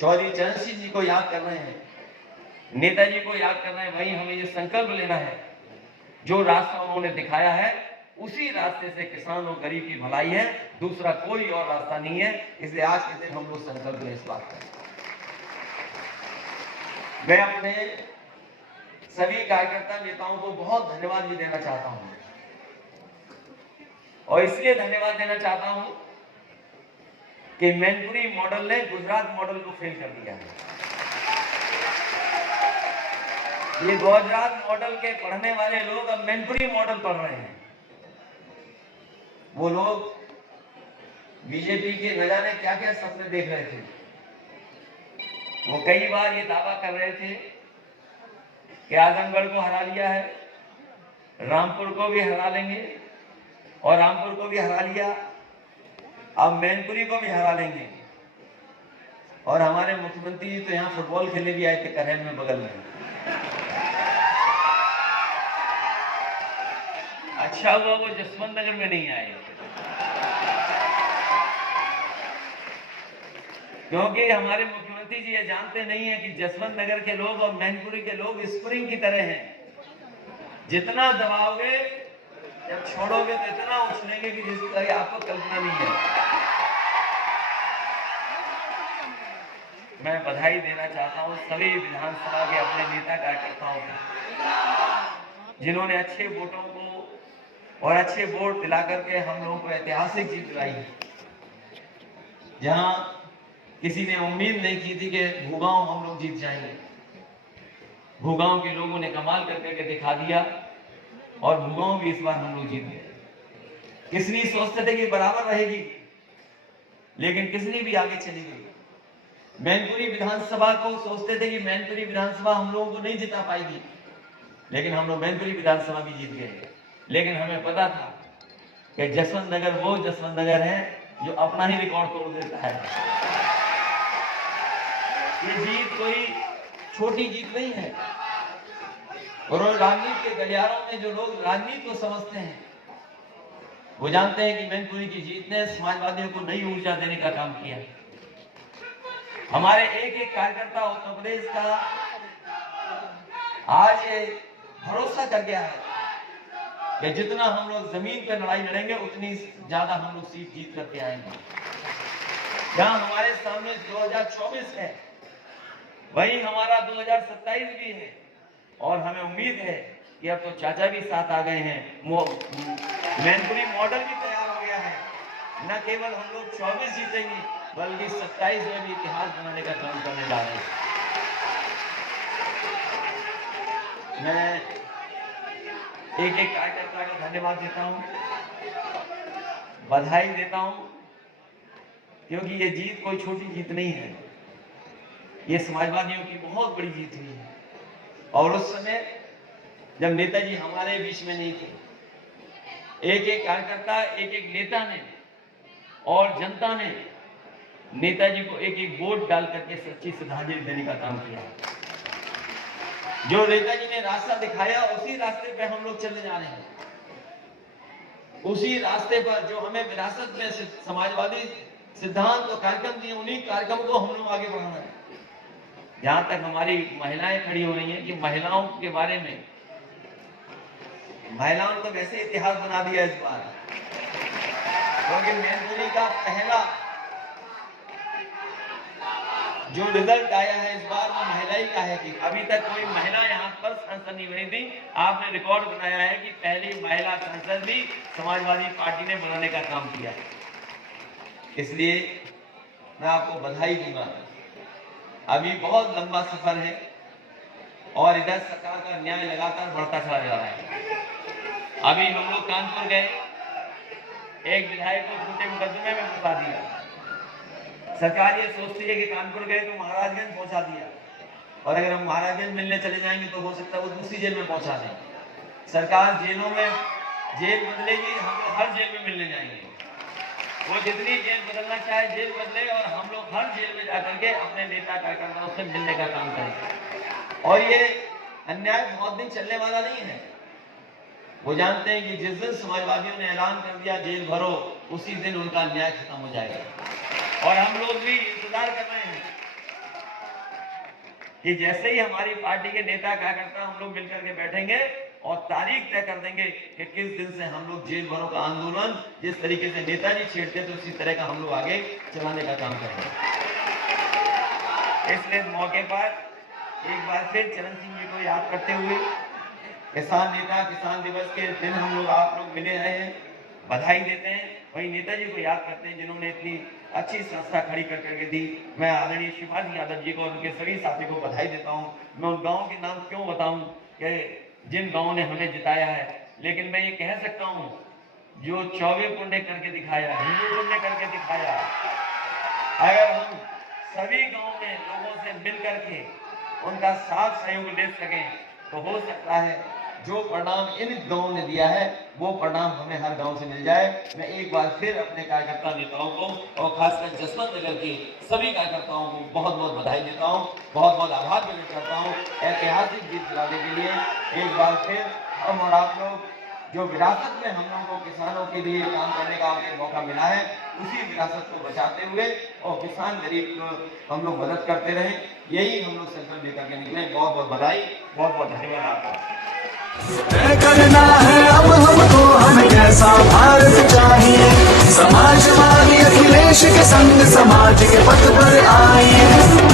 चौधरी चरण सिंह जी को याद कर रहे हैं, नेताजी को याद कर रहे हैं, वहीं हमें ये संकल्प लेना है, जो रास्ता उन्होंने दिखाया है उसी रास्ते से किसान और गरीब की भलाई है, दूसरा कोई और रास्ता नहीं है। इसलिए आज के दिन हम लोग संकल्प लें इस बात का। मैं अपने सभी कार्यकर्ता नेताओं को बहुत धन्यवाद भी देना चाहता हूं, और इसलिए धन्यवाद देना चाहता हूं कि मैनपुरी मॉडल ने गुजरात मॉडल को फेल कर दिया है। ये गुजरात मॉडल के पढ़ने वाले लोग अब मैनपुरी मॉडल पढ़ रहे हैं। वो लोग बीजेपी के न जाने क्या क्या सपने देख रहे थे। वो कई बार ये दावा कर रहे थे कि आजमगढ़ को हरा लिया है, रामपुर को भी हरा लेंगे, और रामपुर को भी हरा लिया, अब मैनपुरी को भी हरा लेंगे। और हमारे मुख्यमंत्री जी तो यहाँ फुटबॉल खेलने भी आए थे करेल में, बगल में। अच्छा हुआ वो जसवंत नगर में नहीं आए, क्योंकि हमारे मुख्यमंत्री जी ये जानते नहीं है कि जसवंत नगर के लोग और मैनपुरी के लोग स्प्रिंग की तरह हैं। जितना दबाओगे, जब छोड़ोगे तो इतना उछलेंगे कि जिसकी आपको कल्पना नहीं है। मैं बधाई देना चाहता हूं सभी विधानसभा के अपने नेता कार्यकर्ताओं को, जिन्होंने अच्छे वोटों को और अच्छे वोट दिला करके हम लोगों को ऐतिहासिक जीत दिलाई है। जहां किसी ने उम्मीद नहीं की थी कि भूगांव हम लोग जीत जाएंगे, भूगांव के लोगों ने कमाल करके दिखा दिया, और भूगांव भी इस बार हम लोग जीत गए। किसनी सोचते थे कि बराबर रहेगी, लेकिन किसनी भी आगे चली गई। मैनपुरी विधानसभा को सोचते थे कि मैनपुरी विधानसभा हम लोगों को नहीं जिता पाएगी, लेकिन हम लोग मैनपुरी विधानसभा भी जीत गए। लेकिन हमें पता था कि जसवंत नगर वो जसवंत नगर है जो अपना ही रिकॉर्ड तोड़ देता है। ये जीत कोई छोटी जीत नहीं है, और राजनीति के गलियारों में जो लोग राजनीति को समझते हैं वो जानते हैं कि मैनपुरी की जीत ने समाजवादियों को नई ऊर्जा देने का काम किया। हमारे एक एक कार्यकर्ता उत्तर प्रदेश का आज ये भरोसा कर गया है कि जितना हम लोग जमीन पर लड़ाई लड़ेंगे उतनी ज्यादा हम लोग सीट जीत करके आएंगे। जहां हमारे सामने 2024 है, वहीं हमारा 2027 भी है, और हमें उम्मीद है कि अब तो चाचा भी साथ आ गए हैं, मैनपुरी मॉडल भी तैयार हो गया है। न केवल हम लोग 24 जीतेंगे, बल्कि 27 में भी इतिहास बनाने का काम करने जा रहे हैं। मैं एक एक कार्यकर्ता को धन्यवाद देता हूं, बधाई देता हूं, क्योंकि ये जीत कोई छोटी जीत नहीं है। ये समाजवादियों की बहुत बड़ी जीत हुई है। और उस समय जब नेताजी हमारे बीच में नहीं थे, एक एक कार्यकर्ता, एक एक नेता ने और जनता ने नेताजी को एक एक वोट डाल करके सच्ची श्रद्धांजलि देने का काम किया। जो नेताजी ने रास्ता दिखाया उसी रास्ते पे हम लोग चलने जा रहे हैं, उसी रास्ते पर जो हमें विरासत में समाजवादी सिद्धांत और कार्यक्रम दिए, उन्हीं कार्यक्रम को हम लोग आगे बढ़ाना है। जहां तक हमारी महिलाएं खड़ी हो रही हैं कि महिलाओं के बारे में, महिलाओं ने तो वैसे इतिहास बना दिया इस बार, क्योंकि मैनपुरी का पहला जो रिजल्ट आया है इस बार वो महिला ही का है कि अभी तक कोई महिला यहाँ पर सांसद नहीं बनी थी। आपने रिकॉर्ड बनाया है कि पहली महिला सांसद भी समाजवादी पार्टी ने बनाने का काम किया है। इसलिए मैं आपको बधाई दूंगा। अभी बहुत लंबा सफर है, और इधर सरकार का न्याय लगातार बढ़ता चला जा रहा है। अभी हम लोग कानपुर गए, एक विधायक को झूठे मुकदमे में फंसा दिया। सरकार ये सोचती है कि कानपुर गए तो महाराजगंज पहुंचा दिया, और अगर हम महाराजगंज मिलने चले जाएंगे तो हो सकता है वो दूसरी जेल में पहुंचा दें। सरकार जेलों में जेल बदलेगी, हम लोग हर जेल में मिलने जाएंगे। वो जितनी जेल बदलना चाहे जेल बदले, और हम लोग हर जेल में जाकर के अपने नेता कार्यकर्ताओं से मिलने का काम करेंगे। और ये अन्याय बहुत दिन चलने वाला नहीं है। वो जानते हैं कि जिस दिन समाजवादियों ने ऐलान कर दिया जेल भरो, उसी दिन उनका न्याय खत्म हो जाएगा। और हम लोग भी इंतजार कर रहे हैं कि जैसे ही हमारी पार्टी के नेता कार्यकर्ता हम लोग मिलकर के बैठेंगे और तारीख तय कर देंगे कि किस दिन से हम लोग जेल भरो का आंदोलन जिस तरीके से नेताजी छेड़ते तो उसी तरह का हम लोग आगे चलाने का काम करेंगे। इसलिए मौके पर एक बार फिर चरण सिंह जी को याद करते हुए किसान नेता किसान दिवस के दिन हम लोग आप लोग मिले रहे हैं, बधाई देते हैं। वही नेताजी को याद करते हैं जिन्होंने इतनी अच्छी संस्था खड़ी कर करके दी। मैं आदरणीय शिवाजी यादव जी को और उनके सभी साथी को बधाई देता हूँ। मैं उन गाँव के नाम क्यों बताऊँ कि जिन गाँव ने हमें जिताया है, लेकिन मैं ये कह सकता हूँ जो 24 पुण्य करके दिखाया, हिंदू पुण्य करके दिखाया, अगर हम सभी गाँव में लोगों से मिल करके उनका साथ सहयोग ले सकें तो हो सकता है जो परिणाम इन गाँव ने दिया है वो परिणाम हमें हर गांव से मिल जाए। मैं एक बार फिर अपने कार्यकर्ता नेताओं को और खासकर जसवंत नगर के सभी कार्यकर्ताओं को बहुत बहुत बधाई देता हूं, बहुत बहुत आभार व्यक्त करता हूं ऐतिहासिक जीत दिलाने के लिए। एक बार फिर हम और आप लोग जो विरासत में हम लोगों को किसानों के लिए काम करने का एक मौका मिला है, उसी विरासत को बचाते हुए और किसान गरीब को हम लोग मदद करते रहें, यही हम लोग संकल्प लेकर के निकले। बहुत बहुत बधाई, बहुत बहुत धन्यवाद आपका। तय करना है अब हमको, हमें कैसा भारत चाहिए। समाजवादी अखिलेश के संग समाज के पथ पर आइए।